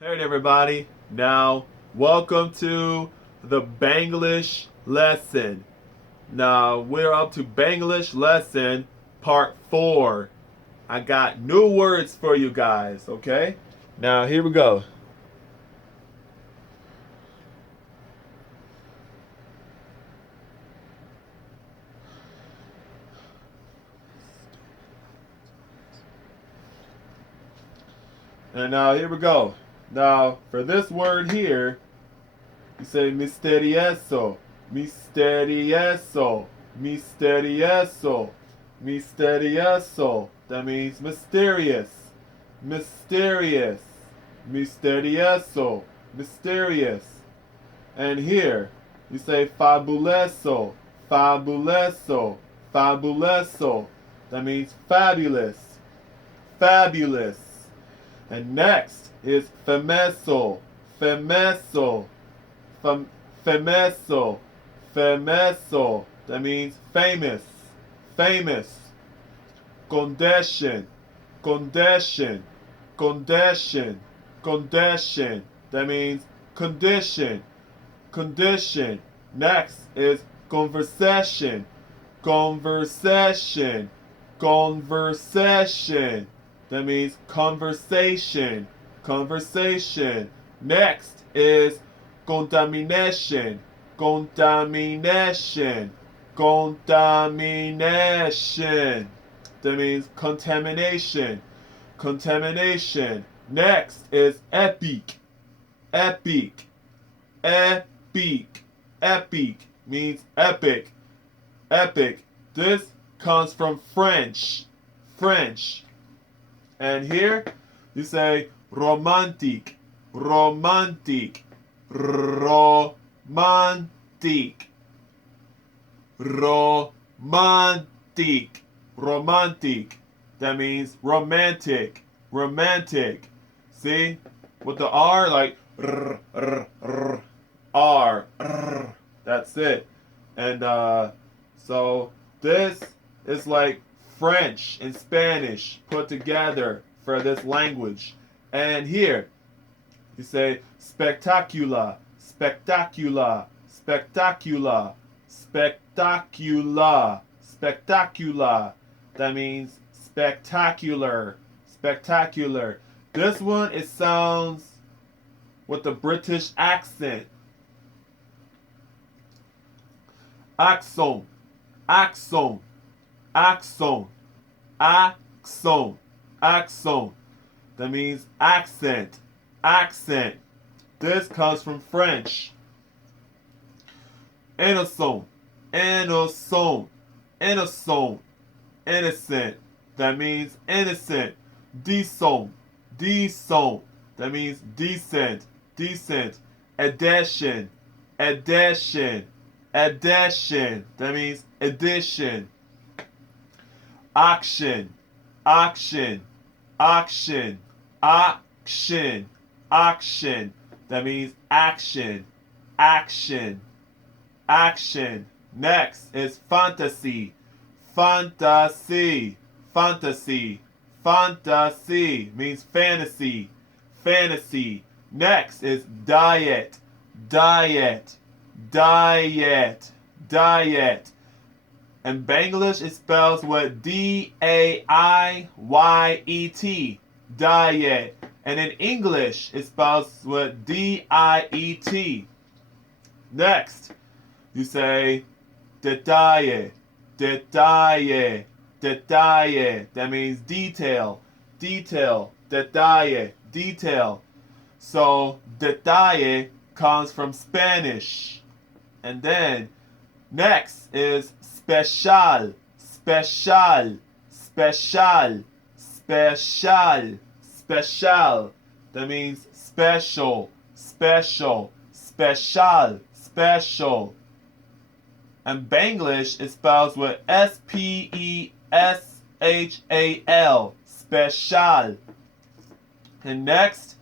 Hey everybody. Now, welcome to the Banglish lesson. Now, we're up to Banglish lesson part 4. I got new words for you guys, okay? Now, here we go. And now, here we go. Now, for this word here, you say misterioso, misterioso, misterioso, misterioso. That means mysterious, mysterious, misterioso, mysterious. And here, you say fabuloso, fabuloso, fabuloso. That means fabulous, fabulous. And next is famoso, famoso, famoso, famoso. That means famous, famous. Condition, condition, condition, condition. That means condition, condition. Next is conversation, conversation, conversation. That means conversation, conversation. Next is contamination, contamination, contamination. That means contamination, contamination. Next is epic, epic, epic, epic means epic, epic. This comes from French, French. And here you say romantic, romantic, romantic, romantic, romantic. That means romantic, romantic. See? With the R, like R. That's it. And so this is like French and Spanish put together for this language. And here, you say spectacular, spectacular, spectacular, spectacular, spectacular. That means spectacular, spectacular. This one, it sounds with a British accent. Axon, axon, axon, axon, axon. That means accent, accent. This comes from French. Innocent, innocent, innocent, innocent. That means innocent. Decent, decent. That means decent, decent. Addition, addition, addition. That means addition. Action, action, action, action, action. That means action, action, action. Next is fantasy, fantasy, fantasy, fantasy means fantasy, fantasy. Next is diet, diet, diet, diet. In Banglish, it spells with D-A-I-Y-E-T, diet. And in English, it spells with D-I-E-T. Next, you say detalle, detalle, detalle. That means detail, detail, detalle, detail. So detalle comes from Spanish. And then next is special, special, special, special, special. That means special, special, special, special. And Banglish is spelled with S-P-E-S-H-A-L, special. And next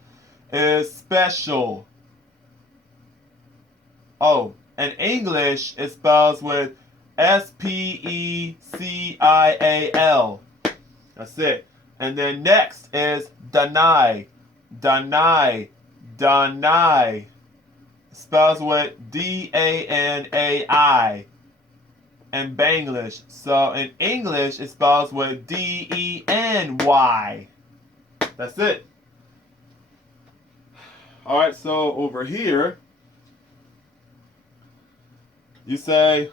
is special. Oh, and English is spelled with S-P-E-C-I-A-L. That's it. And then next is deny, deny, Danai. Spells with D-A-N-A-I in Banglish. So in English, it spells with D-E-N-Y. That's it. All right, so over here, you say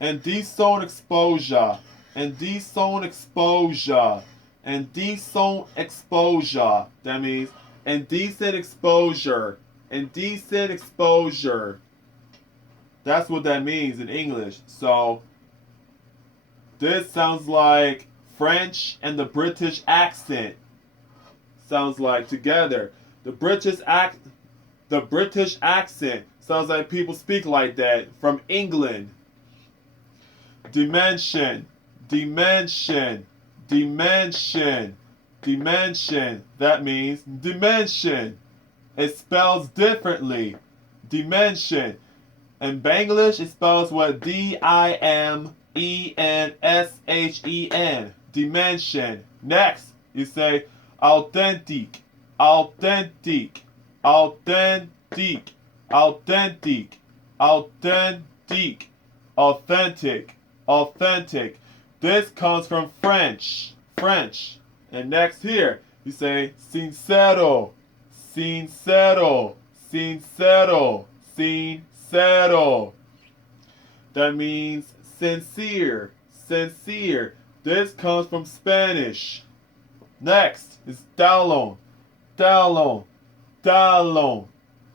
indecent exposure, indecent exposure, indecent exposure. That means indecent exposure, indecent exposure. That's what that means in English. So this sounds like French and the British accent. Sounds like together. The British accent sounds like people speak like that from England. Dimension, dimension, dimension, dimension. That means dimension. It spells differently. Dimension. In Banglish, it spells with D-I-M-E-N-S-H-E-N. Dimension. Next, you say authentic, authentic, authentic, authentic, authentic, authentic, authentic. This comes from French, French. And next here, you say sincero, sincero, sincero, sincero. That means sincere, sincere. This comes from Spanish. Next is talon, talon, talon,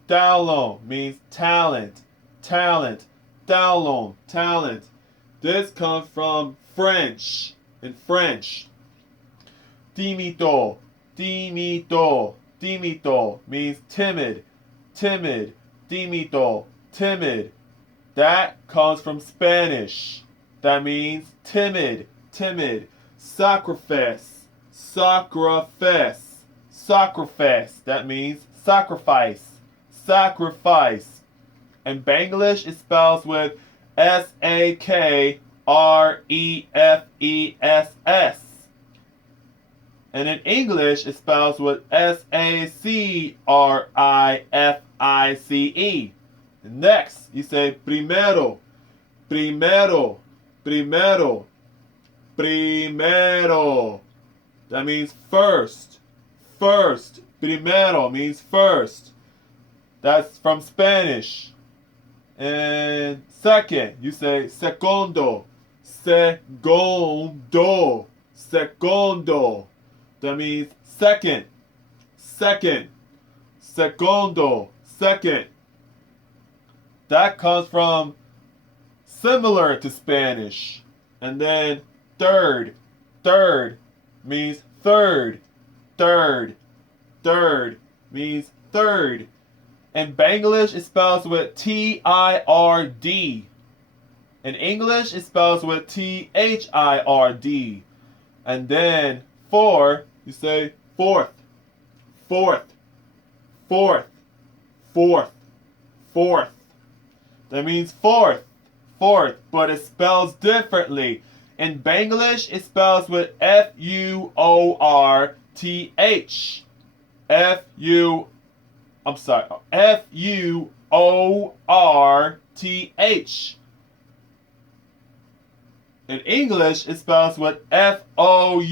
talon means talent, talent, talon, talent. This comes from French. In French, timito, timito, timito means timid, timid, timito, timid. That comes from Spanish. That means timid, timid. Sacrifice, sacrifice, sacrifice. That means sacrifice, sacrifice. In Banglish, it spells with S-A-K-R-E-F-E-S-S. And in English, it spells with S-A-C-R-I-F-I-C-E. Next, you say primero, primero, primero, primero. That means first, first. Primero means first. That's from Spanish. And second, you say segundo, segundo, segundo. That means second, second, segundo, second. That comes from similar to Spanish. And then third, third means third, third, third means third. In Banglish, it spells with T-I-R-D. In English, it spells with T-H-I-R-D. And then four, you say fourth, fourth, fourth, fourth, fourth. That means fourth, fourth, but it spells differently. In Banglish, it spells with F-U-O-R-T-H. F-U-O-R-T-H. In English, it spells with F-O-U-R-T-H.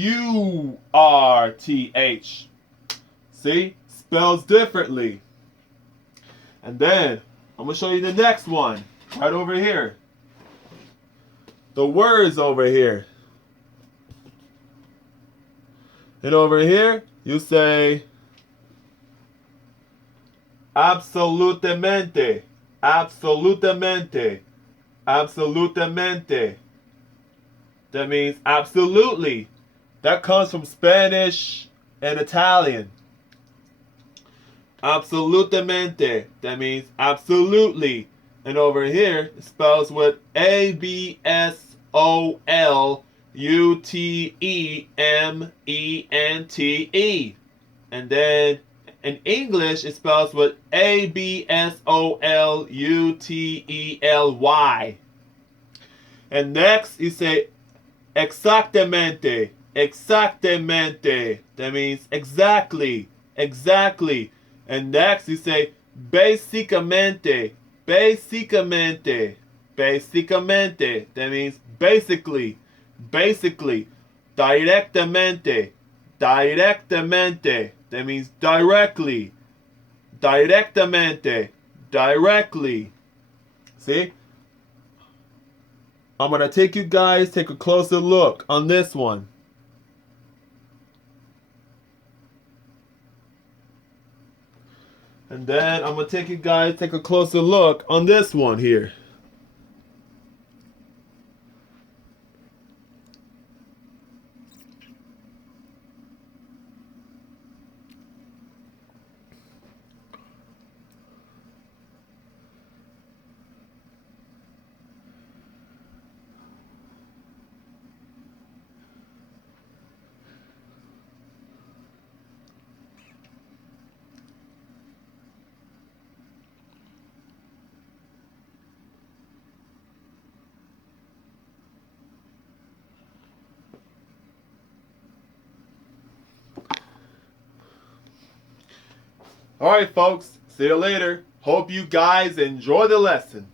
See? Spells differently. And then, I'm going to show you the next one. Right over here. The words over here. And over here, you say absolutamente, absolutamente, absolutamente. That means absolutely. That comes from Spanish and Italian. Absolutamente. That means absolutely. And over here, it spells with A-B-S-O-L-U-T-E-M-E-N-T-E. And then in English, it spells with A-B-S-O-L-U-T-E-L-Y. And next, you say exactamente, exactamente. That means exactly, exactly. And next you say basicamente, basicamente, basicamente. That means basically, basically. Directamente, directamente. That means directly, directamente, directly. See? I'm going to take you guys, take a closer look on this one. And then I'm going to take you guys, take a closer look on this one here. All right, folks. See you later. Hope you guys enjoy the lesson.